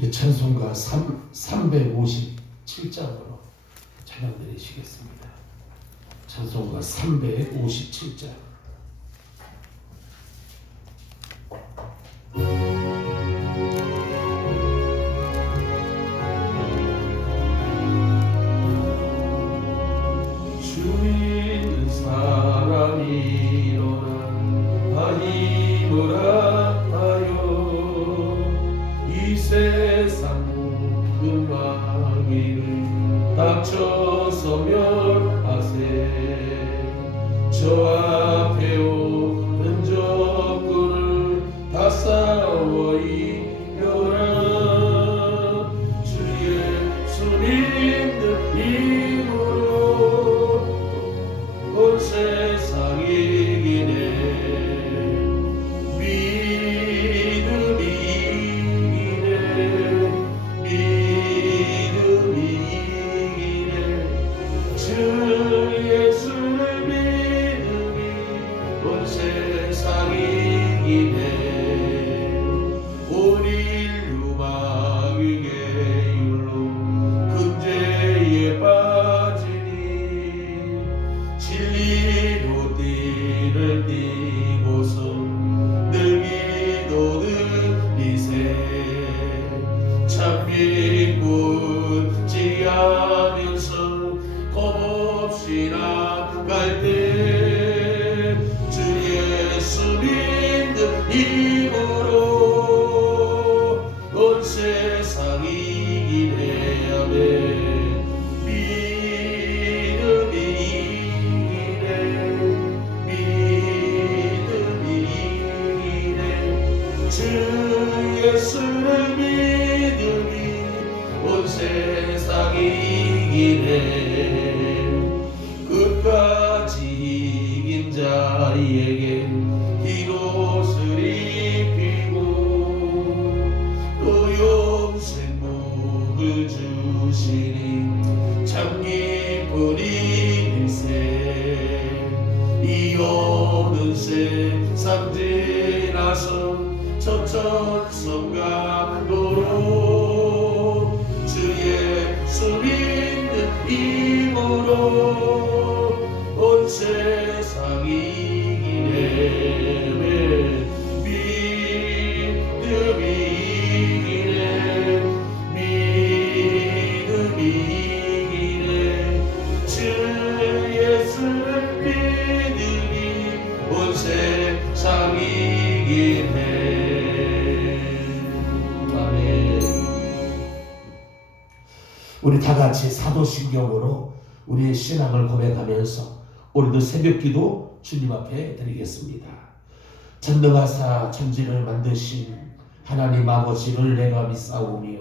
우리 찬송가 357장으로 찬양 드리시겠습니다. 찬송가 357장. 주 믿는 사람이 일어나 다 힘을 합하여 이 세상 모든 마귀를 닥쳐서 멸하세. 저 앞에 오는 적군을 다 싸워 이겨라. 주 예수 믿는 힘으로 온 세상 이기네. 믿음이 이기네. 믿음이 이기네. 주 예수를 믿음이 온 세상 이기네. 온 인류 마귀의 율로 근죄에 빠지니 진리로 띠를 띠고서 늘 기도드리세. 참 믿고 지하면서 겁없이 나갈 때 주 예수 믿는 힘으로 온 세상 이기네. 아멘. 믿음이 이기네. 믿음이 이기네. 주 예수를 믿음이 온 세상 이기네. 끝까지 이긴 자에게 흰 옷을 입히고 또 영생 복을 주시니 참 기쁜 일일세. 이 오는 세상 지나서 천천성 강도로 주 예수 믿는 힘으로 온 세상 이기네. 믿음이 이기네. 믿음이 이기네. 주 예수를 믿음이 온 세상 이기네. 아멘. 우리 다 같이 사도신경으로 우리의 신앙을 고백하면서 오늘도 새벽기도 주님 앞에 드리겠습니다. 전능하사 천지를 만드신 하나님 아버지를 내가 믿사오며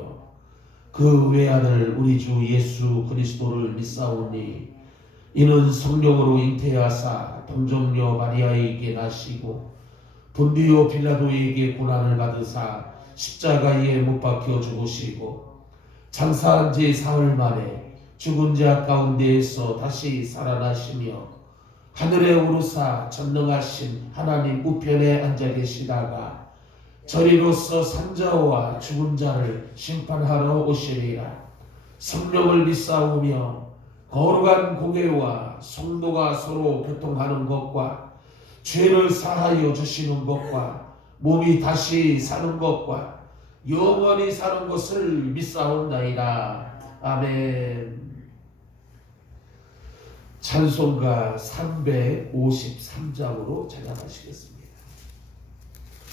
그 외아들 우리 주 예수 그리스도를 믿사오니 이는 성령으로 잉태하사 동정녀 마리아에게 나시고 본디오 빌라도에게 고난을 받으사 십자가에 못 박혀 죽으시고 장사한 지 사흘 만에 죽은 자 가운데에서 다시 살아나시며 하늘에 오르사 전능하신 하나님 우편에 앉아 계시다가 저리로서 산자와 죽은 자를 심판하러 오시리라. 성령을 믿사오며 거룩한 공회와 성도가 서로 교통하는 것과 죄를 사하여 주시는 것과 몸이 다시 사는 것과 영원히 사는 것을 믿사옵나이다. 아멘. 찬송가 353장으로 찬양하시겠습니다.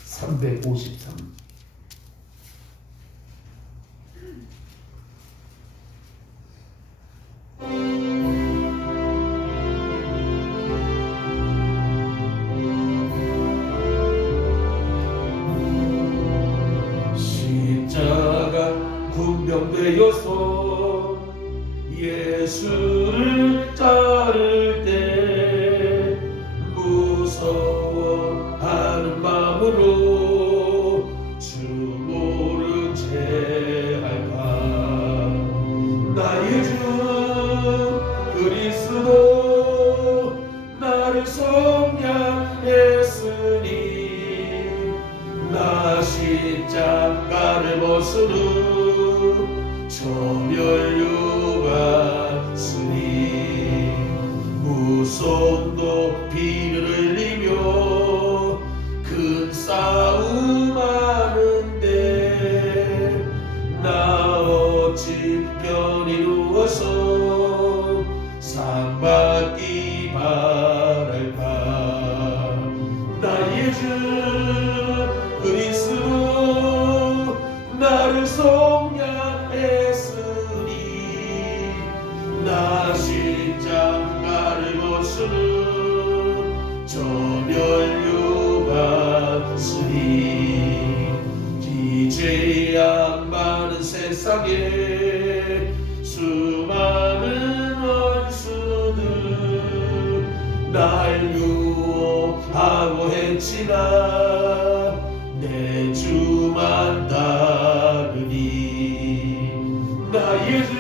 353. 십자가 군병되어서 예수를 자를 때 무서워하는 마음으로 주 모른 채 할까. 나의 주 그리스도 나를 성량했으니 나 십자가를 벗으는 멸류가 쓰니 무손도 피를 흘리며 큰 싸움 하는데 나 어찌 편히 누워서 상 받기 바랄까. 나의 주 그리스도 나를 속량했으니 나 십자가를 벗으는 저 멸류가 쓰니 이제 양반은 세상에 수많은 원수들 날 유혹하고 했지나 내 주만 다르니 나의 주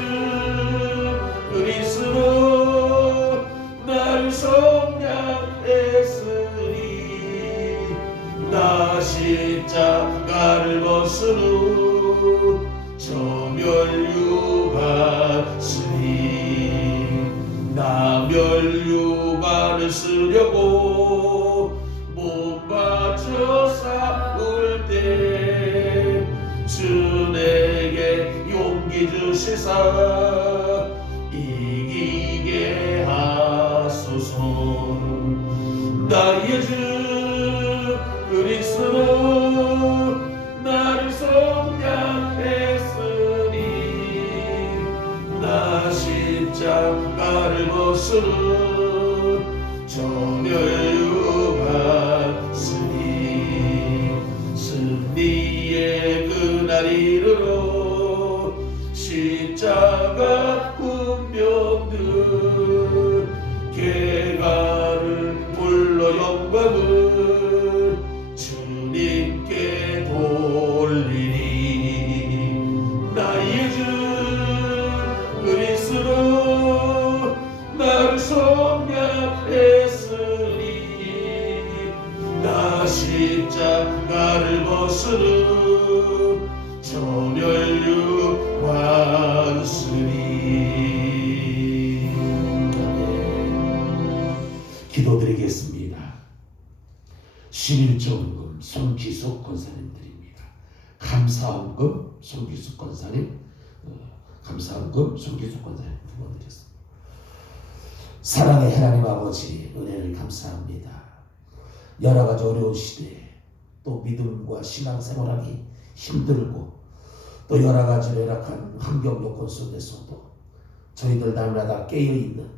그리스도 나를 속량했으니 나 십자가를 벗으는 저 멸류관 쓰니 나 멸류관을 쓰려고 못 받쳐 싸울 때 주 내게 용기 주시사 이기게 하소서. 나의 주 그리스도 나를 속량했으니 나 십자가를 벗으는 저 멸류관 쓰니 승리의 그날 이르러 십자가 운명들 개가를 불러 영광을 주님께 돌리니 나의 주 그리스도 나를 속량했으니 나 십자가를 벗으는 저 멸류관 쓰니. 기도드리겠습니다. 11조원금 손기숙 권사님 드립니다. 감사원금 손기숙 권사님, 감사원금 손기숙 권사님 드리겠습니다. 사랑의 하나님 아버지 은혜를 감사합니다. 여러 가지 어려운 시대에 또 믿음과 신앙생활하기 힘들고 또 여러 가지 열악한 환경 요건 속에서도 저희들 날마다 깨어있는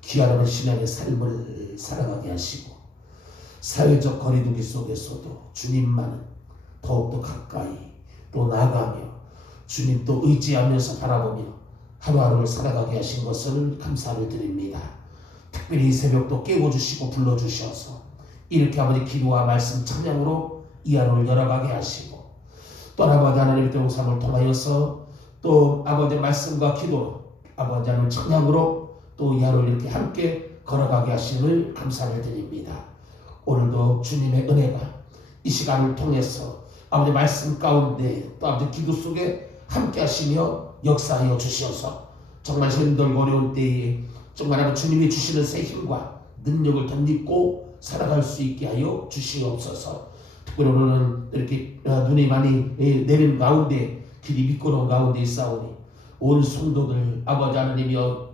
귀하라는 신앙의 삶을 살아가게 하시고 사회적 거리두기 속에서도 주님만은 더욱더 가까이 또 나아가며 주님 또 의지하면서 바라보며 하루하루를 살아가게 하신 것을 감사를 드립니다. 특별히 이 새벽도 깨워주시고 불러주셔서 이렇게 아버지 기도와 말씀 찬양으로 이 하루를 열어가게 하시고 또 아버지 하나님의 동상을 통하여서 또 아버지 말씀과 기도로 아버지 하나님 찬양으로 또 이 하루를 이렇게 함께 걸어가게 하심을 감사를 드립니다. 오늘도 주님의 은혜가 이 시간을 통해서 아버지 말씀 가운데 또 아버지 기도 속에 함께 하시며 역사하여 주시어서 정말 힘들고 어려운 때에 정말 아버지 주님이 주시는 새 힘과 능력을 덧입고 살아갈 수 있게 하여 주시옵소서. 특별히 오늘은 이렇게 눈이 많이 내리는 가운데 길이 미끄러운 가운데 있사오니 온 성도들 아버지 하나님이여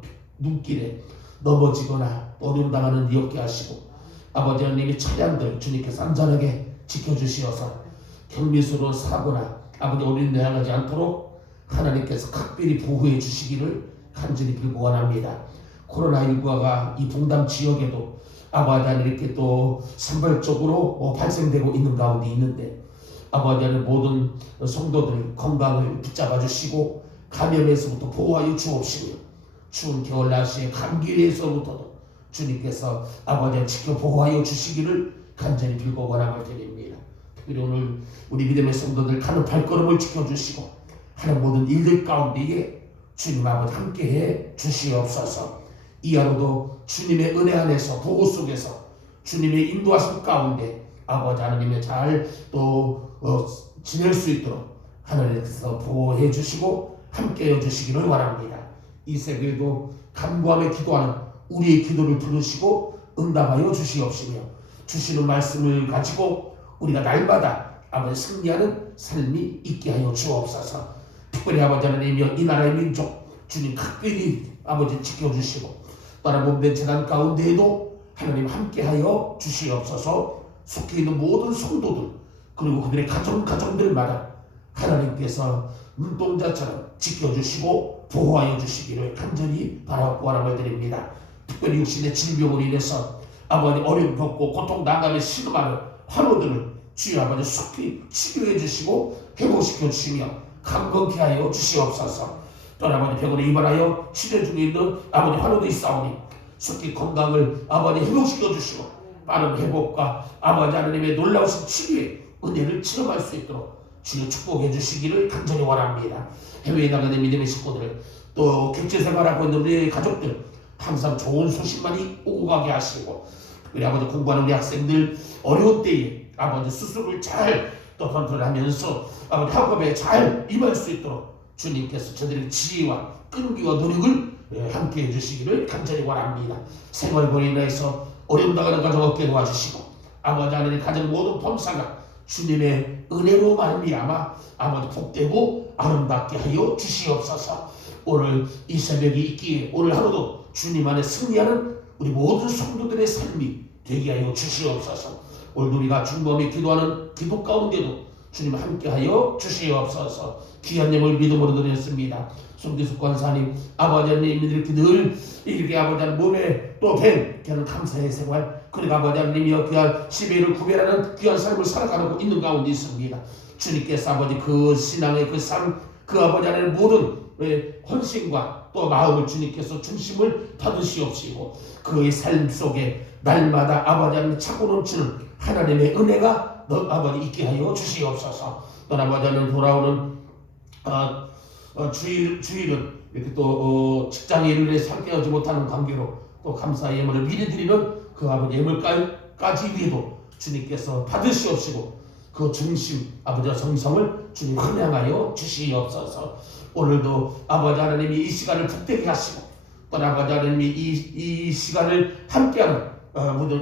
눈길에 넘어지거나 어려움 당하는 일 없게 하시고 아버지 하나님의 차량들 주님께서 안전하게 지켜주시어서 경미스러운 사고나 아버지 어린 내양하지 않도록 하나님께서 각별히 보호해 주시기를 간절히 빌고 원합니다. 코로나19가 이 봉담 지역에도 아버지 하나님 이렇게 또 산발적으로 발생되고 있는 가운데 있는데 아버지 하나님 모든 성도들 건강을 붙잡아 주시고 감염에서부터 보호하여 주옵시며 추운 겨울 날씨에 감기에서부터도 주님께서 아버지 지켜 보호하여 주시기를 간절히 빌고 원함을 드립니다. 특별히 오늘 우리 믿음의 성도들 가는 발걸음을 지켜주시고 하는 모든 일들 가운데에 주님 아버지 함께해 주시옵소서. 이 하루도 주님의 은혜 안에서 보호 속에서 주님의 인도하심 가운데 아버지 하나님의 잘 또 지낼 수 있도록 하나님께서 보호해 주시고 함께 해주시기를 원합니다. 이 새벽에도 간구하며 기도하는 우리의 기도를 들으시고 응답하여 주시옵시며 주시는 말씀을 가지고 우리가 날마다 아버지 승리하는 삶이 있게 하여 주옵소서. 특별히 아버지 하나님이여 이 나라의 민족 주님 각별히 아버지 지켜주시고 나라 몸된 재난 가운데에도 하나님 함께하여 주시옵소서. 속해 있는 모든 성도들 그리고 그들의 가정들마다 하나님께서 눈동자처럼 지켜주시고 보호하여 주시기를 간절히 바라고 원함을 드립니다. 특별히 육신의 질병으로 인해서 아버지 어려움 겪고 고통 난감에 신음하는 환우들을 주여 아버지 속히 치료해 주시고 회복시켜 주시며 강건케 하여 주시옵소서. 또한 아버지 병원에 입원하여 치료 중에 있는 아버지 환우도 있사오니 속히 건강을 아버지 회복시켜 주시고 빠른 회복과 아버지 하나님의 놀라우신 치료의 은혜를 체험할 수 있도록 주여 축복해 주시기를 간절히 원합니다. 해외에 나가는 믿음의 식구들 또 객지 생활하고 있는 우리 가족들 항상 좋은 소식만이 오고 가게 하시고 우리 아버지 공부하는 우리 학생들 어려운 때에 아버지 수술을 잘 또 컨트롤하면서 아버지 학업에 잘 임할 수 있도록 주님께서 저들의 지혜와 끈기와 노력을 함께 해주시기를 간절히 원합니다. 생활고로 인해서 어려움 당하는 가정 얻게 도와주시고 아버지 하나님 가정 모든 범사가 주님의 은혜로 말미암아 아버지 복되고 아름답게 하여 주시옵소서. 오늘 이 새벽이 있기에 오늘 하루도 주님 안에 승리하는 우리 모든 성도들의 삶이 되게 하여 주시옵소서. 오늘 우리가 중범에 기도하는 기도 가운데도 주님 함께하여 주시옵소서. 귀한 예물 믿음으로 드렸습니다. 송기숙 권사님 아버지 하나님 이렇게 늘 이렇게 아버지 하나님 몸에 또 뵌 귀한 감사의 생활 그리고 아버지 하나님이여 귀한 시베를 구별하는 귀한 삶을 살아가고 있는 가운데 있습니다. 주님께서 아버지 그 신앙의 그 삶 그 아버지 하나님 모든 헌신과 또 마음을 주님께서 중심을 받으시옵시고 그의 삶 속에 날마다 아버지 하나님 차고 넘치는 하나님의 은혜가 아버지 있게 하여 주시옵소서. 또 아버지 하나님 돌아오는 주일은 이렇게 또 직장 일을 해서 함께하지 못하는 관계로 또 감사의 예물을 미리 드리는 그 아버지 예물까지 위에도 주님께서 받으시옵시고 그 중심 아버지의 정성을 주님 함양하여 주시옵소서. 오늘도 아버지 하나님이 이 시간을 복되게 하시고 또 아버지 하나님이 이 시간을 함께하는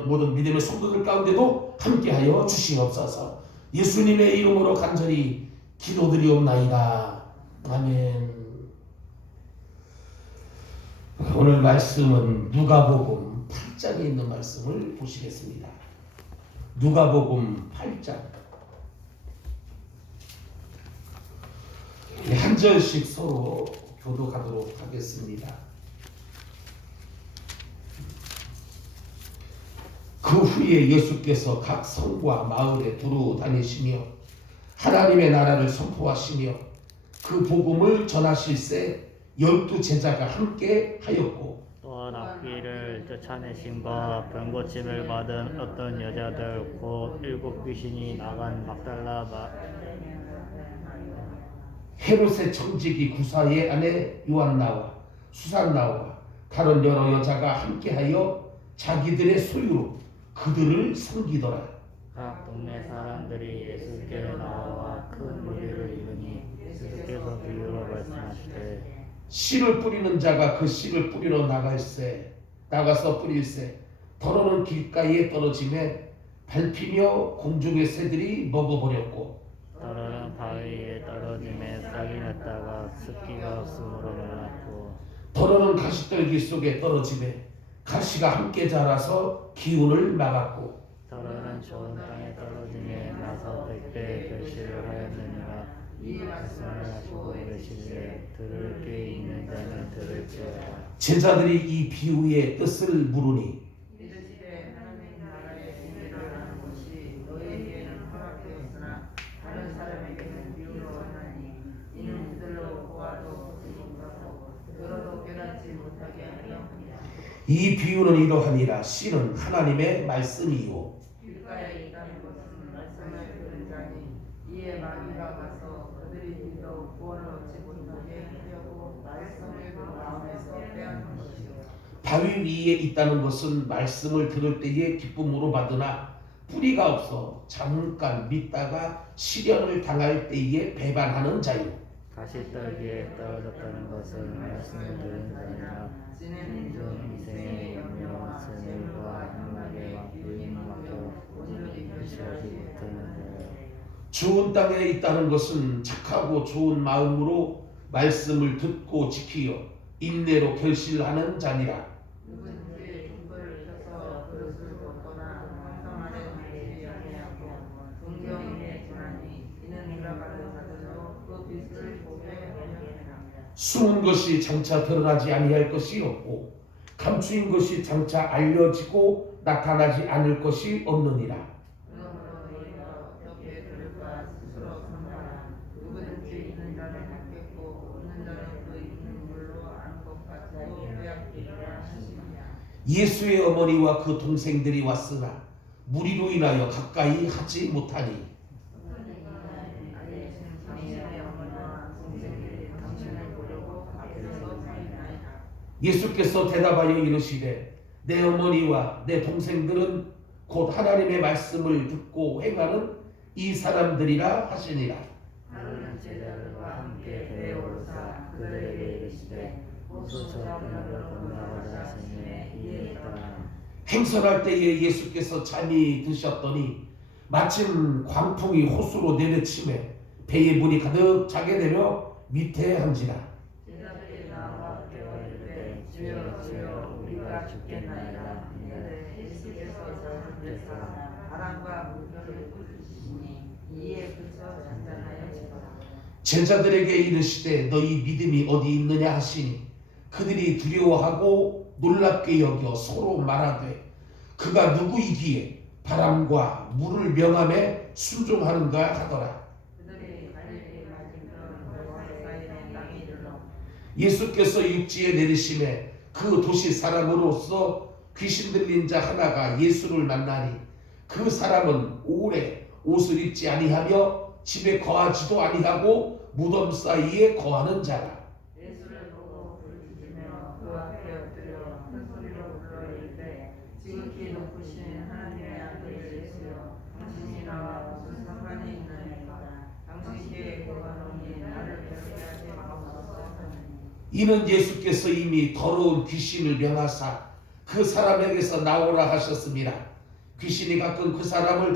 모든 믿음의 성도들 가운데도 함께하여 주시옵소서. 예수님의 이름으로 간절히 기도드리옵나이다. 아멘. 오늘 말씀은 누가복음 8장에 있는 말씀을 보시겠습니다. 누가복음 8장 한 절씩 서로 교독하도록 하겠습니다. 그 후에 예수께서 각 성과 마을에 두루 다니시며 하나님의 나라를 선포하시며 그 복음을 전하실새 12 제자가 함께 하였고 또한 악귀를 쫓아내신 바 병고침을 받은 어떤 여자들 곧 7 귀신이 나간 막달라 헤롯의 청지기 구사의 아내 요한나와 수산나와 다른 여러 여자가 함께하여 자기들의 소유로 그들을 섬기더라. 각 동네 사람들이 예수께 나와 큰 무리를 이루니 예수께서 비유로 말씀하시되 씨를 뿌리는 자가 그 씨를 뿌리러 나가서 뿌릴새 더러는 길가에 떨어짐에 밟히며 공중의 새들이 먹어버렸고 더러는 바위에 떨어짐에 싹이 났다가 습기가 없으므로 말랐고 더러는 가시떨기 속에 떨어짐에 가시가 함께 자라서 기운을 막았고 더러는 좋은 땅에 떨어짐에 나서 100배의 결실을 하였느니라. 이 말씀을 하시고 계시되 들을 게 있는 자는 들을지어다. 제자들이 이 비유의 뜻을 물으니 이르시되 하나님 나라의 비밀을 하는 것이 너희에게는 허락되었으나 다른 사람에게는 비유로 하나니 이는 그들로 보아도 보지 못하고 들어도 깨닫지 못하게 하려 함이라. 이 비유는 이러하니라. 씨는 하나님의 말씀이요 길가에 있다는 것은 말씀을 들은 자니 이에 마귀가 가서 그들이 믿어 구원을 얻지 못하게 하려고 말씀을 그 마음에서 빼앗는 것이요 바위 위에 있다는 것은 말씀을 들을 때에 기쁨으로 받으나 뿌리가 없어 잠깐 믿다가 시련을 당할 때에 배반하는 자요 가시떨기에 떨어졌다는 것은 말씀을 들은 자니라. 이전 이생의 염려와 스늘과 행악에 부인이 막혀 일시하지 못하는 자요. 좋은 땅에 있다는 것은 착하고 좋은 마음으로 말씀을 듣고 지키어 인내로 결실하는 자니라. 누구든지 등불을 켜서 그릇을 덮거나 항상 아래 놓지 아니하고 동경에 지나니 이는 들어가는 자들로 그 빛을 보게 하려니라. 숨은 것이 장차 드러나지 아니할 것이 없고 감추인 것이 장차 알려지고 나타나지 않을 것이 없느니라. 그러므로 너희가 어떻게 들을까 스스로 선하라. 누구든지 있는 자는 받겠고 없는 자는 그 있는 물로 아는 것 같고 빼앗기리라 하시니라. 예수의 어머니와 그 동생들이 왔으나 무리로 인하여 가까이 하지 못하니 당신의 어머니와 동생들이 당신을 보려고 앞에서 서 있나이다. 예수께서 대답하여 이르시되 내 어머니와 내 동생들은 곧 하나님의 말씀을 듣고 행하는 이 사람들이라 하시니라. 하루는 제자들과 함께 배에 오르사 그들에게 이르시되 오소서 그날을 건너가자 하시니 이에 따라 행선할 때에 예수께서 잠이 드셨더니 마침 광풍이 호수로 내려치매 배에 물이 가득 차게 되며 위태한지라. 제자들이 나와 깨어이르되 주여 주여 우리가 죽겠나이다. 이르되 예수께서 저들에서 바람과 물결을 끄시니 이에 그쳐 잔잔하여 지더라. 제자들에게 이르시되 너희 믿음이 어디 있느냐 하시니 그들이 두려워하고 놀랍게 여겨 서로 말하되 그가 누구이기에 바람과 물을 명함에 순종하는가 하더라. 그들이 갈릴리 맞은편 사이의 땅에 이르러 예수께서 육지에 내리심에 그 도시 사람으로서 귀신 들린 자 하나가 예수를 만나니 그 사람은 오래 옷을 입지 아니하며 집에 거하지도 아니하고 무덤 사이에 거하는 자라. 예수를 보고 부르짖으며 그 앞에 엎드려 큰 소리로 불러 이르되 지극히 높으신 하나님의 아들 예수여 당신이 나와 무슨 상관이 있나이까. 당신께 고가노니 나를 괴롭게 하지 마옵소서 하니 이는 예수께서 이미 더러운 귀신을 명하사 그 사람에게서 나오라 하셨습니다. 귀신이 가끔 그 사람을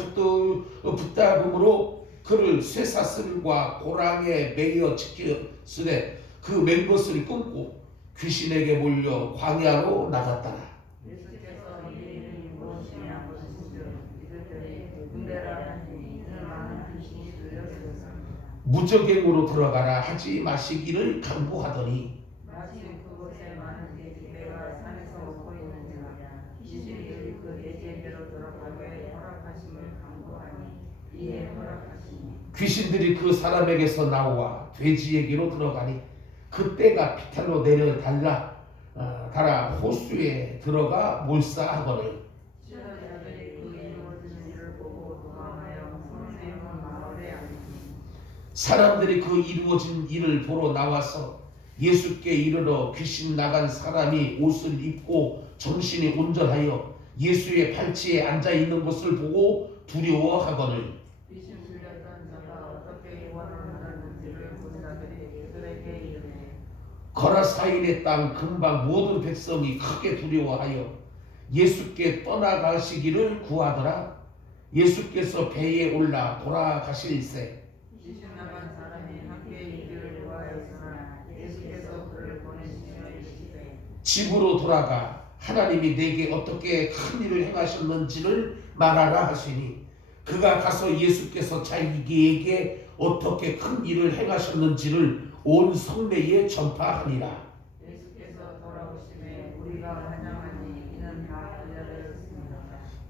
붙잡음으로 그를 쇠사슬과 고랑에 매여 지켰으되 그 맨 것을 끊고 귀신에게 몰려 광야로 나갔더라. 예수께서 이 이름이 무엇이냐 물으시되 이들들이 군대라 하니 이는 많은 귀신이 들려들었습니다. 무적행으로 들어가라 하지 마시기를 강구하더니 마침 그곳에 많은 돼지떼가 산에서 먹고 있는지라 귀신들이 그 돼지에게로 들어가게 허락하심을 강구하니 이에 허락하시니 귀신들이 그 사람에게서 나와 돼지에게로 들어가니 그때가 피탈로 내려 달아 호수에 들어가 몰사하거늘. 지도자들이 그 이루어지는 일을 보고 도망하여 성에 있는 마을에 앉으니 사람들이 그 이루어진 일을 보러 나와서 예수께 이르러 귀신 나간 사람이 옷을 입고 정신이 온전하여 예수의 팔치에 앉아 있는 것을 보고 두려워하거늘. 귀신 들렸던 자가 어떻게 구원을 받았는지를 본 자들이 그들에게 이르되 거라사인의 땅 근방 모든 백성이 크게 두려워하여 예수께 떠나가시기를 구하더라. 예수께서 배에 올라 돌아가실새 귀신 나간 사람이 함께 이기를 구하였으나 예수께서 그를 보내시며 이르시되 집으로 돌아가 하나님이 내게 어떻게 큰 일을 행하셨는지를 말하라 하시니 그가 가서 예수께서 자기에게 어떻게 큰 일을 행하셨는지를 온 성내에 전파하니라. 예수께서 돌아오심에 우리가 환영하니 이는 다 알려졌습니다.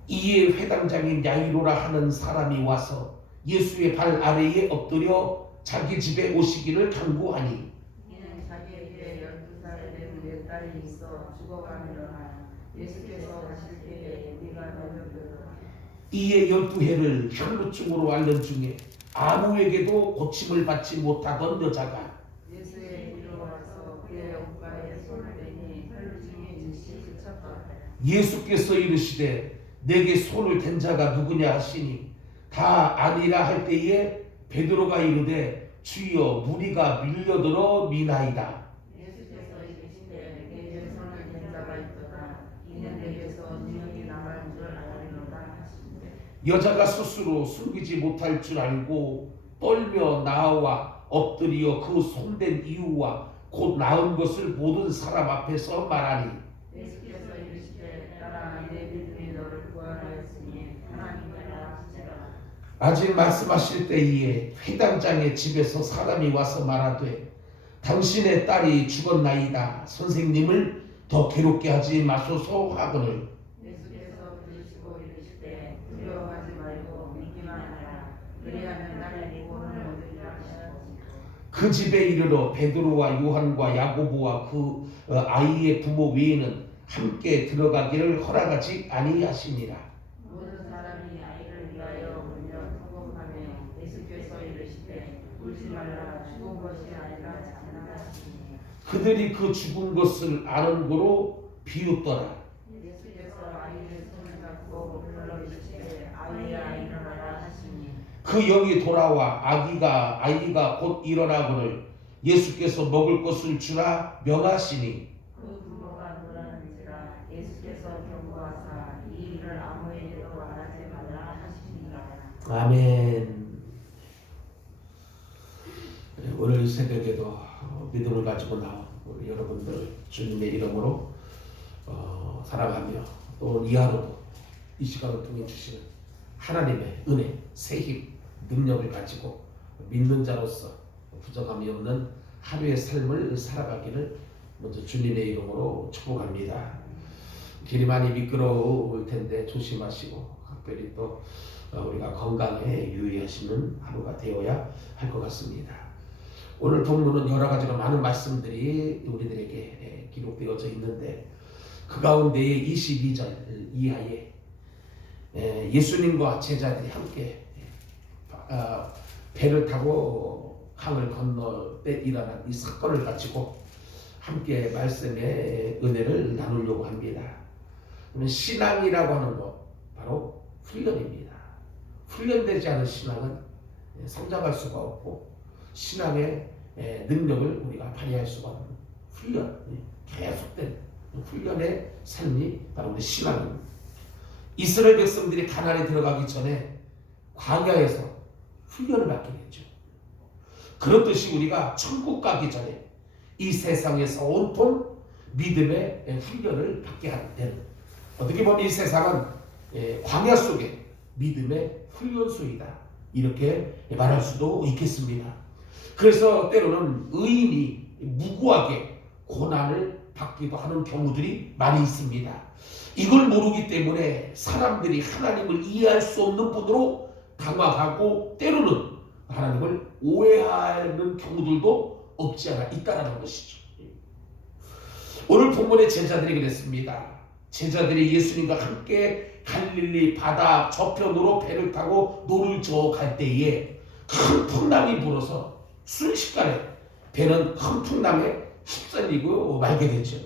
이에 회당장인 야이로라 하는 사람이 와서 예수의 발 아래에 엎드려 자기 집에 오시기를 간구하니 이는 자기에게 12살 된 내 딸이 있어 죽어가느라 예수께서 가실 때에 우리가 내려들어 이에 12해를 혈루증으로 앓는 중에 아무에게도 고침을 받지 못하던 여자가 예수의 이로 와서 그의 옷가에 손을 대니 혈루증이 즉시 그쳤더라. 예수께서 이르시되 내게 손을 댄 자가 누구냐 하시니 다 아니라 할 때에 베드로가 이르되 주여 무리가 밀려들어 미나이다. 예수께서 이르시되 내게 선을 낸 자가 있도다. 이는 내게서 능력이 나가는 줄 알리로다 하시니라. 여자가 스스로 숨기지 못할 줄 알고 떨며 나와 엎드려 그 손댄 이유와 곧 나은 것을 모든 사람 앞에서 말하니 예수께서 이르시되 따라 내 믿음이 너를 구원하였으니 하나님이라 하시니라. 아직 말씀하실 때에 회당장의 집에서 사람이 와서 말하되 당신의 딸이 죽었나이다. 선생님을 더 괴롭게 하지 마소서 하거늘 예수께서 부르시고 이르시되 두려워하지 말고 믿기만 하라. 그리하면 나의 구원을 얻으리라 하시고 그 집에 이르러 베드로와 요한과 야고보와 그 아이의 부모 외에는 함께 들어가기를 허락하지 아니하시니라. 모든 사람이 아이를 위하여 울며 통곡하며 예수께서 이르시되 울지 말라. 죽은 것이 아니라 자나하시니. 그들이 그 죽은 것을 아는 고로 비웃더라. 예수께서 아이의 손을 잡고 불러 이르시되 아이야 일어나라 하시니. 그 영이 돌아와 아이가 곧 일어나거늘 예수께서 먹을 것을 주라 명하시니 그 부모가 놀라는지라. 예수께서 경고하사 이 일을 아무에게도 말하지 말라 하시니라. 아멘. 오늘 새벽에도 믿음을 가지고 나온 우리 여러분들 주님의 이름으로 사랑하며 또 이 하루도 이 시간을 통해 주시는 하나님의 은혜, 새힘, 능력을 가지고 믿는 자로서 부정함이 없는 하루의 삶을 살아가기를 먼저 주님의 이름으로 축복합니다. 길이 많이 미끄러울 텐데 조심하시고 특별히 또 우리가 건강에 유의하시는 하루가 되어야 할 것 같습니다. 오늘 본문은 여러 가지로 많은 말씀들이 우리들에게 기록되어져 있는데 그 가운데에 22절 이하에 예수님과 제자들이 함께 배를 타고 강을 건널 때 일어난 이 사건을 가지고 함께 말씀의 은혜를 나누려고 합니다. 신앙이라고 하는 것 바로 훈련입니다. 훈련되지 않은 신앙은 성장할 수가 없고 신앙의 능력을 우리가 발휘할 수가 없는 훈련, 계속된 훈련의 삶이 바로 우리 신앙입니다. 이스라엘 백성들이 가나안에 들어가기 전에 광야에서 훈련을 받게 됐죠. 그렇듯이 우리가 천국 가기 전에 이 세상에서 온통 믿음의 훈련을 받게 되는, 어떻게 보면 이 세상은 광야 속에 믿음의 훈련소이다 이렇게 말할 수도 있겠습니다. 그래서 때로는 의인이 무고하게 고난을 받기도 하는 경우들이 많이 있습니다. 이걸 모르기 때문에 사람들이 하나님을 이해할 수 없는 분으로 당황하고 때로는 하나님을 오해하는 경우들도 없지 않아 있다는 것이죠. 오늘 본문의 제자들이 그랬습니다. 제자들이 예수님과 함께 갈릴리 바다 저편으로 배를 타고 노를 저어 갈 때에 큰 풍랑이 불어서 순식간에 배는 큰 풍랑에 휩쓸리고 말게 되죠.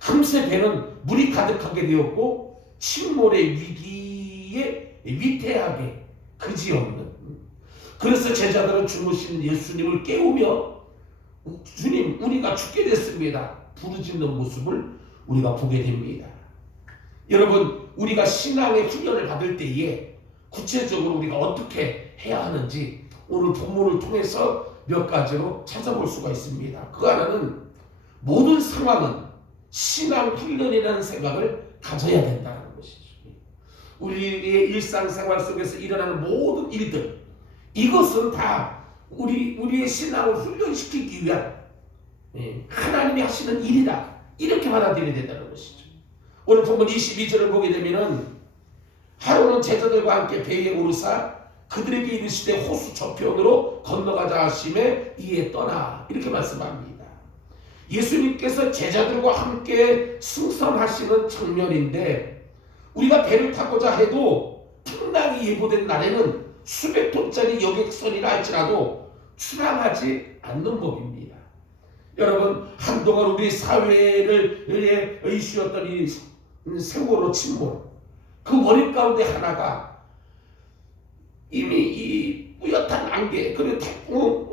금세 배는 물이 가득하게 되었고 침몰의 위기에 위태하게 그지없는, 그래서 제자들은 주무신 예수님을 깨우며 주님 우리가 죽게 됐습니다 부르짖는 모습을 우리가 보게 됩니다. 여러분, 우리가 신앙의 훈련을 받을 때에 구체적으로 우리가 어떻게 해야 하는지 오늘 본문을 통해서 몇 가지로 찾아볼 수가 있습니다. 그 하나는 모든 상황은 신앙 훈련이라는 생각을 가져야 된다는 것이죠. 우리의 일상생활 속에서 일어나는 모든 일들, 이것은 다 우리의 신앙을 훈련시키기 위한 하나님이 하시는 일이다 이렇게 받아들여야 된다는 것이죠. 오늘 본문 22절을 보게 되면은 하루는 제자들과 함께 배에 오르사 그들에게 이르시되 호수 저편으로 건너가자 하심에 이에 떠나 이렇게 말씀합니다. 예수님께서 제자들과 함께 승선하시는 장면인데 우리가 배를 타고자 해도 풍랑이 예보된 날에는 수백 톤짜리 여객선이라 할지라도 출항하지 않는 법입니다. 여러분, 한동안 우리 사회를 이슈였던 이 세월호 침몰, 그 원인 가운데 하나가 이미 이 뿌옇한 안개, 그리고 태풍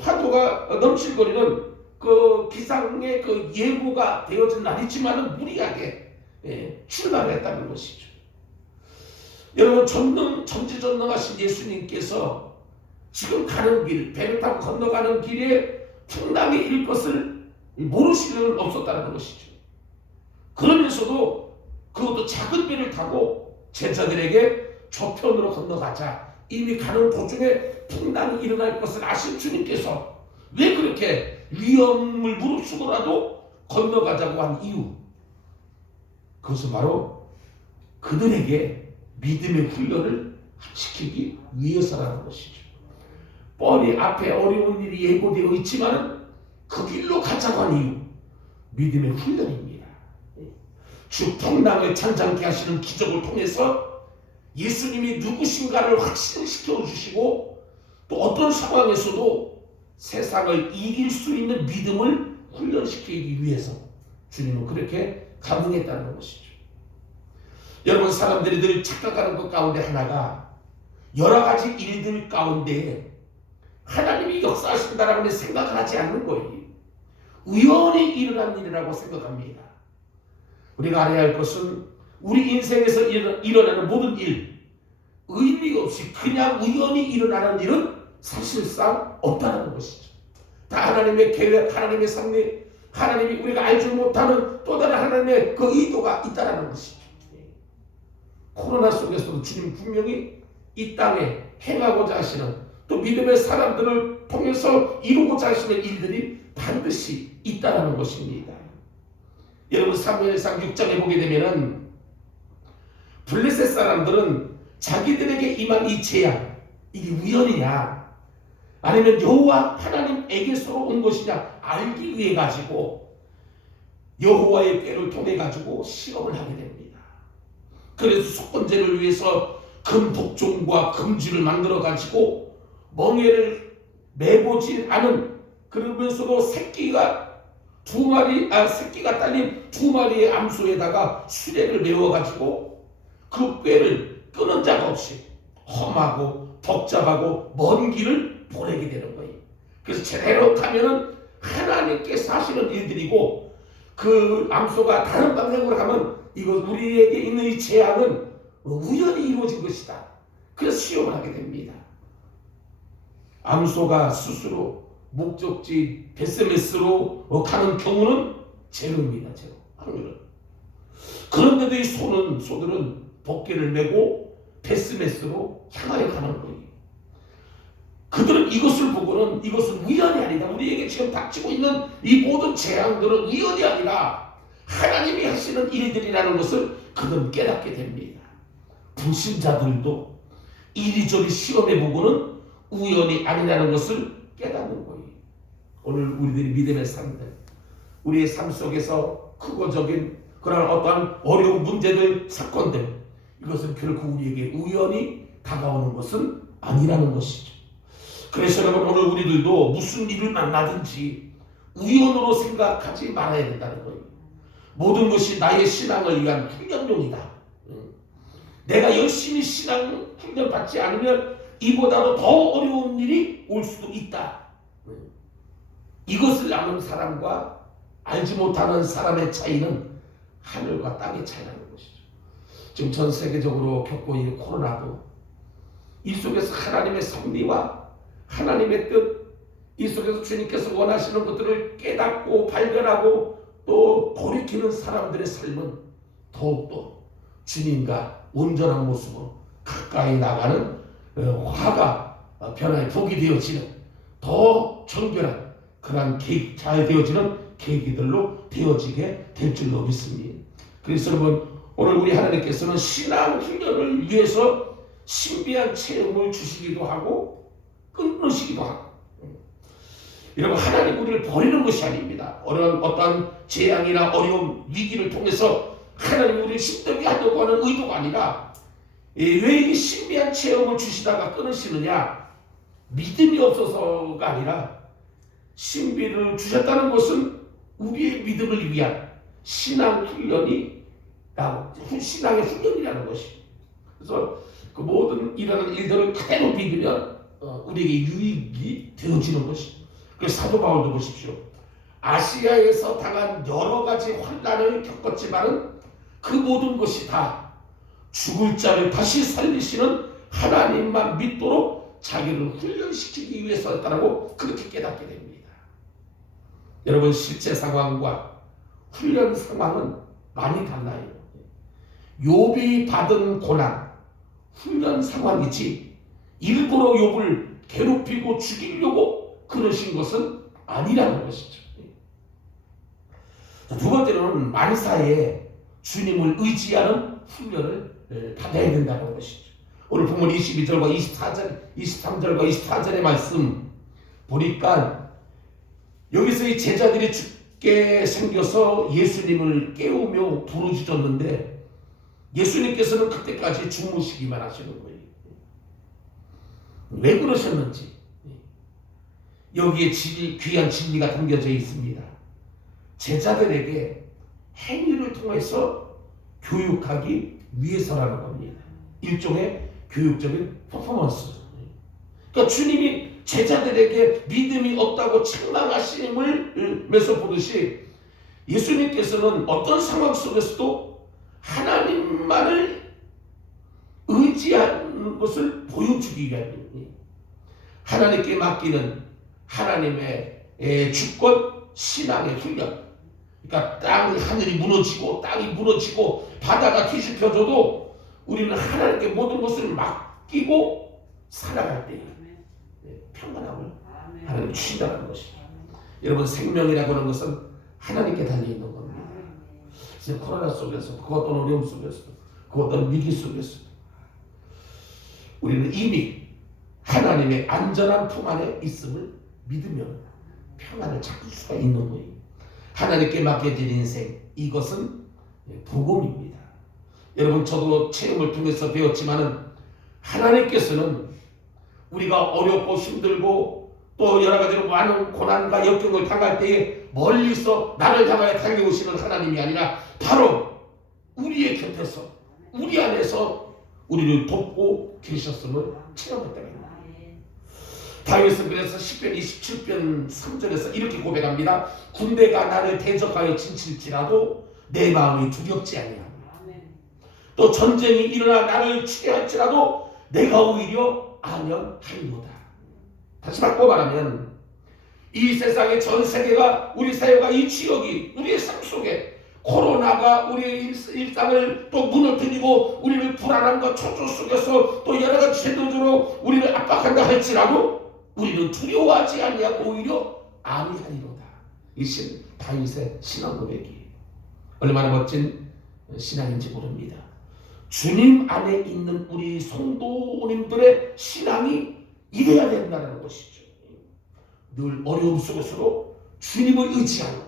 파도가 넘칠거리는 그 기상의 그 예고가 되어진 날이지만은 무리하게 출발을 했다는 것이죠. 여러분, 전지전능하신 예수님께서 지금 가는 길, 배를 타고 건너가는 길에 풍랑이 일 것을 모르실 일은 없었다는 것이죠. 그러면서도 그것도 작은 배를 타고 제자들에게 저편으로 건너가자, 이미 가는 도중에 풍랑이 일어날 것을 아신 주님께서 왜 그렇게 위험을 무릅쓰고라도 건너가자고 한 이유, 그것은 바로 그들에게 믿음의 훈련을 시키기 위해서라는 것이죠. 뻔히 앞에 어려운 일이 예고되어 있지만 그 길로 가자고 한 이유, 믿음의 훈련입니다. 주 풍랑을 잔잔케 하시는 기적을 통해서 예수님이 누구신가를 확신시켜 주시고, 또 어떤 상황에서도 세상을 이길 수 있는 믿음을 훈련시키기 위해서 주님은 그렇게 가능했다는 것이죠. 여러분, 사람들이 늘 착각하는 것 가운데 하나가 여러 가지 일들 가운데 하나님이 역사하신다라고 생각을 하지 않는 거예요. 우연히 일어난 일이라고 생각합니다. 우리가 알아야 할 것은 우리 인생에서 일어나는 모든 일, 의미 없이 그냥 우연히 일어나는 일은 사실상 없다는 것이죠. 다 하나님의 계획, 하나님의 섭리, 하나님이 우리가 알지 못하는 또 다른 하나님의 그 의도가 있다는 것이죠. 코로나 속에서도 주님 분명히 이 땅에 행하고자 하시는, 또 믿음의 사람들을 통해서 이루고자 하시는 일들이 반드시 있다는 것입니다. 여러분, 사무엘상 6장에 보게 되면은 블레셋 사람들은 자기들에게 임한 이 재앙, 이게 우연이냐 아니면 여호와 하나님에게서 온 것이냐 알기 위해 가지고 여호와의 궤를 통해 가지고 시험을 하게 됩니다. 그래서 속건제를 위해서 금독종과 금쥐를 만들어 가지고 멍에를 매보지 않은, 그러면서도 새끼가 딸린 2마리의 암소에다가 수레를 메워 가지고 그 꾀를 끄는 자가 없이 험하고 복잡하고 먼 길을 보내게 되는 거예요. 그래서 제대로 타면은 하나님께서 하시는 일들이고, 그 암소가 다른 방향으로 가면 이거 우리에게 있는 이 재앙은 우연히 이루어진 것이다. 그래서 시험을 하게 됩니다. 암소가 스스로 목적지 베스메스로 가는 경우는 제로입니다. 제로. 확률은. 그런데도 이 소들은 복개를 메고 베스메스로 향하여 가는 거예요. 그들은 이것을 보고는 이것은 우연이 아니다. 우리에게 지금 닥치고 있는 이 모든 재앙들은 우연이 아니라 하나님이 하시는 일들이라는 것을 그들은 깨닫게 됩니다. 불신자들도 이리저리 시험해 보고는 우연이 아니라는 것을 깨닫는 거예요. 오늘 우리들이 믿음의 삶들, 우리의 삶 속에서 크고 적인 그런 어떠한 어려운 문제들, 사건들, 이것은 결코 우리에게 우연히 다가오는 것은 아니라는 것이죠. 그래서 여러분, 오늘 우리들도 무슨 일을 만나든지 우연으로 생각하지 말아야 된다는 거예요. 모든 것이 나의 신앙을 위한 훈련용이다. 내가 열심히 신앙 훈련 받지 않으면 이보다도 더 어려운 일이 올 수도 있다. 이것을 아는 사람과 알지 못하는 사람의 차이는 하늘과 땅의 차이라는 것이죠. 지금 전 세계적으로 겪고 있는 코로나도 이 속에서 하나님의 섭리와 하나님의 뜻, 이 속에서 주님께서 원하시는 것들을 깨닫고 발견하고 또 돌이키는 사람들의 삶은 더욱더 주님과 온전한 모습으로 가까이 나가는 화가 변화의 복이 되어지는, 더 정결한 그러한 잘 되어지는 계기들로 되어지게 될 줄로 믿습니다. 그래서 여러분, 오늘 우리 하나님께서는 신앙 훈련을 위해서 신비한 체험을 주시기도 하고 끊으시기도 하고, 여러분, 하나님 우리를 버리는 것이 아닙니다. 어떠한 재앙이나 어려운 위기를 통해서 하나님 우리를 힘들게 하려고 하는 의도가 아니라, 왜 이 신비한 체험을 주시다가 끊으시느냐, 믿음이 없어서가 아니라 신비를 주셨다는 것은 우리의 믿음을 위한 신앙의 훈련이라는 것이. 그래서 그 모든 일어나는 일들을 그대로 믿으면 우리에게 유익이 되어지는 것이죠. 그래서 사도 바울도 보십시오. 아시아에서 당한 여러 가지 환난을 겪었지만은 그 모든 것이 다 죽을 자를 다시 살리시는 하나님만 믿도록 자기를 훈련시키기 위해서였다라고 그렇게 깨닫게 됩니다. 여러분, 실제 상황과 훈련 상황은 많이 달라요. 욥이 받은 고난, 훈련 상황이지 일부러 욥을 괴롭히고 죽이려고 그러신 것은 아니라는 것이죠. 두 번째로는 만사에 주님을 의지하는 훈련을 받아야 된다는 것이죠. 오늘 본문 22절과 23절과 24절의 말씀 보니까 여기서 이 제자들이 죽게 생겨서 예수님을 깨우며 부르짖었는데 예수님께서는 그때까지 주무시기만 하시는 거예요. 왜 그러셨는지 여기에 귀한 진리가 담겨져 있습니다. 제자들에게 행위를 통해서 교육하기 위해서라는 겁니다. 일종의 교육적인 퍼포먼스. 그러니까 주님이 제자들에게 믿음이 없다고 책망하심을 보듯이 예수님께서는 어떤 상황 속에서도 하나님만을 의지하는 것을 보여주기 위함입니다. 하나님께 맡기는 하나님의 주권 신앙의 훈련. 그러니까 하늘이 무너지고 땅이 무너지고 바다가 뒤집혀져도 우리는 하나님께 모든 것을 맡기고 살아갈 때에 평안함을 하나님 주신다는 것이죠. 여러분, 생명이라고 하는 것은 하나님께 달려있는 겁니다. 지금 코로나 속에서, 그 어떤 어려움 속에서, 그 어떤 위기 속에서 우리는 이미 하나님의 안전한 품 안에 있음을 믿으면 평안을 찾을 수가 있는 거예요. 하나님께 맡겨진 인생, 이것은 복음입니다. 여러분, 저도 체험을 통해서 배웠지만은 하나님께서는 우리가 어렵고 힘들고 또 여러 가지로 많은 고난과 역경을 당할 때에 멀리서 나를 향하여 달려오시는 하나님이 아니라 바로 우리의 곁에서 우리 안에서 우리를 돕고 계셨음을 체험했다는 겁니다. 다윗은 그래서 시편 27편 3절에서 이렇게 고백합니다. 군대가 나를 대적하여 진칠지라도 내 마음이 두렵지 아니하며 또 전쟁이 일어나 나를 치게 할지라도 내가 오히려 안연하리로다. 다시 바꿔 말하면 이 세상의 전 세계가, 우리 사회가, 이 지역이, 우리의 삶 속에 코로나가 우리의 일상을 또 무너뜨리고 우리를 불안함과 초조 속에서 또 여러 가지 제도적으로 우리를 압박한다 할지라도 우리는 두려워하지 아니하고 오히려 안위하리로다. 이 다윗의 신앙 고백이 얼마나 멋진 신앙인지 모릅니다. 주님 안에 있는 우리 성도님들의 신앙이 이래야 된다는 것이죠. 늘 어려움 속에서도 주님을 의지하는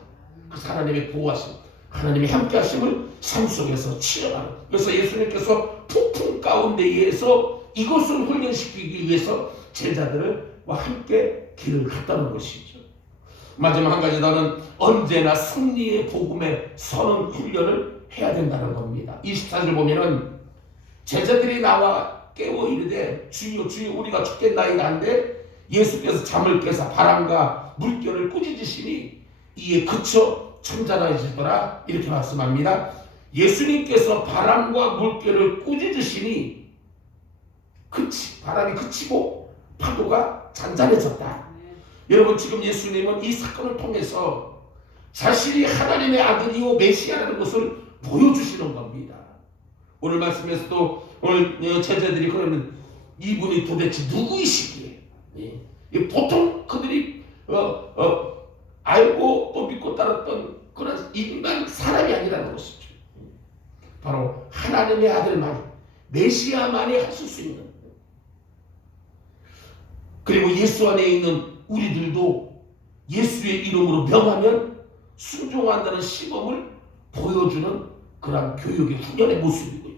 그 하나님의 보호하심, 하나님의 함께하심을 삶 속에서 체험하는. 그래서 예수님께서 폭풍 가운데에서 이것을 훈련시키기 위해서 제자들과 함께 길을 갔다는 것이죠. 마지막 한 가지, 나는 언제나 승리의 복음에 서는 훈련을 해야 된다는 겁니다. 24절 보면은 제자들이 나와 깨워 이르되 주여 주여 우리가 죽겠나이다 한데 예수께서 잠을 깨사 바람과 물결을 꾸짖으시니 이에 그쳐 천천해지더라, 이렇게 말씀합니다. 예수님께서 바람과 물결을 꾸짖으시니 바람이 그치고 파도가 잔잔해졌다. 여러분, 지금 예수님은 이 사건을 통해서 자신이 하나님의 아들이요 메시아라는 것을 보여주시는 겁니다. 오늘 말씀에서도 오늘 제자들이 그러면 이분이 도대체 누구이시기에, 보통 그들이 알고 또 믿고 따랐던 그런 인간 사람이 아니라는 것이죠. 바로 하나님의 아들만이, 메시아만이 하실 수 있는, 그리고 예수 안에 있는 우리들도 예수의 이름으로 명하면 순종한다는 시범을 보여주는 그런 교육의 훈련의 모습이고요.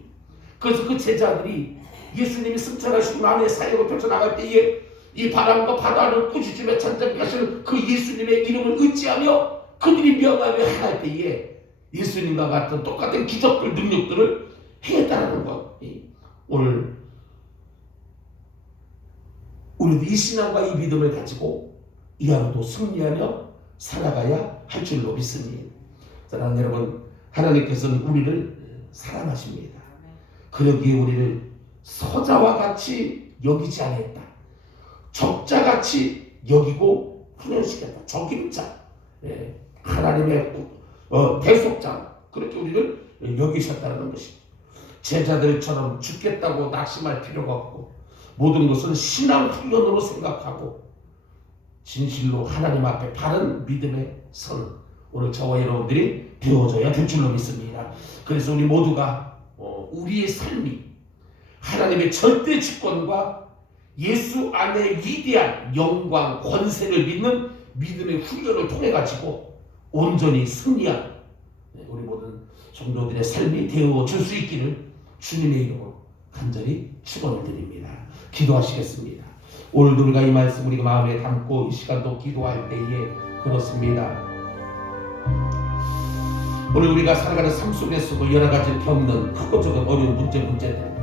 그래서 그 제자들이 예수님이 승천하시고 남의 사역을 펼쳐나갈 때에 이 바람과 바다를 꾸짖으며 천천히 하시는 그 예수님의 이름을 의지하며 그들이 명하며 행할 때에 예수님과 같은 똑같은 기적들, 능력들을 행했다는 것. 오늘 우리도 이 신앙과 이 믿음을 가지고 이 하루도 승리하며 살아가야 할 줄로 믿습니다. 사랑하는 여러분, 하나님께서는 우리를 사랑하십니다. 그러기에 우리를 서자와 같이 여기지 않았다. 적자같이 여기고 훈련시켰다. 적임자, 하나님의 대속자, 그렇게 우리를 여기셨다는 것입니다. 제자들처럼 죽겠다고 낙심할 필요가 없고 모든 것은 신앙 훈련으로 생각하고 진실로 하나님 앞에 바른 믿음의 선, 오늘 저와 여러분들이 배워줘야 될 줄로 믿습니다. 그래서 우리 모두가 우리의 삶이 하나님의 절대 주권과 예수 안에 위대한 영광, 권세를 믿는 믿음의 훈련을 통해 가지고 온전히 승리한 우리 모든 성도들의 삶이 되어줄 수 있기를 주님의 이름으로 간절히 축원을 드립니다. 기도하시겠습니다. 오늘도 우리가 이 말씀 우리가 마음에 담고 이 시간도 기도할 때에 그렇습니다. 오늘 우리가 살아가는 삶 속에서도 여러 가지 겪는 크고 작은 어려운 문제들,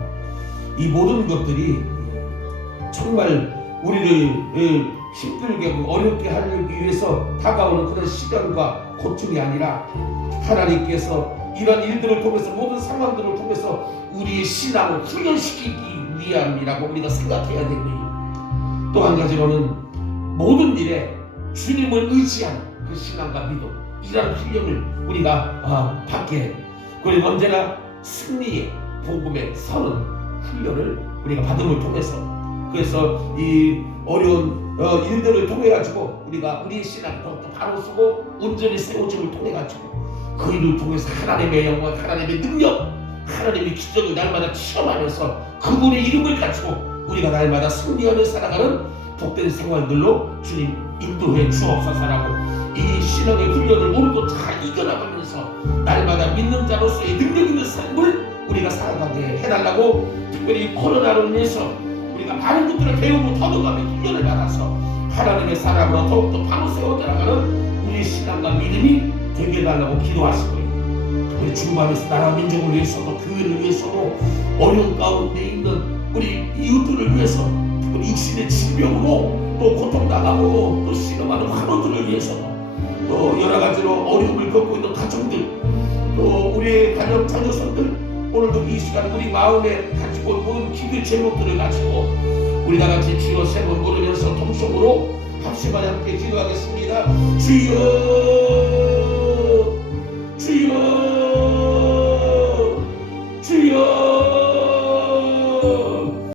이 모든 것들이 정말 우리를 힘들게 어렵게 하기 위해서 다가오는 그런 시련과 고충이 아니라 하나님께서 이런 일들을 통해서 모든 상황들을 통해서 우리의 신앙을 훈련시키기 위함이라고 우리가 생각해야 되고요. 또 한 가지로는 모든 일에 주님을 의지하는 그 신앙과 믿음, 이런 훈련을 우리가 받게, 그리고 언제나 승리의 복음의 서는 훈련을 우리가 받음을 통해서, 그래서 이 어려운 일들을 통해 가지고 우리가 우리의 신앙을 더욱더 바로 쓰고 온전히 세워짐을 통해 가지고 그 일을 통해서 하나님의 영광, 하나님의 능력, 하나님의 기적을 날마다 체험하면서 그분의 이름을 가지고 우리가 날마다 승리하며 살아가는 복된 생활들로 주님 인도해 주옵소서라고, 이 신앙의 훈련을 오늘도 잘 이겨나가면서 날마다 믿는 자로서의 능력 있는 삶을 우리가 살아가게 해달라고, 특별히 코로나로 인해서 우리가 많은 것들을 배우고 더더가며 훈련을 받아서 하나님의 사람으로 더욱더 바로 세워 나가는 우리 신앙과 믿음이 되게 해달라고 기도하시고요. 우리 중반에서 나라 민족을 위해서도 교회를 위해서도 어려운 가운데 있는 우리 이웃들을 위해서, 우리 육신의 질병으로 또 고통당하고 또 신음하는 환우들을 위해서도, 또 여러 가지로 어려움을 겪고 있는 가정들, 또 우리의 가정 자녀선들, 오늘도 이 시간 우리 마음에 가지고 모든 기도의 제목들을 가지고 우리 다같이 주여 세 번 부르면서 통성으로 합심하여 함께 기도하겠습니다. 주여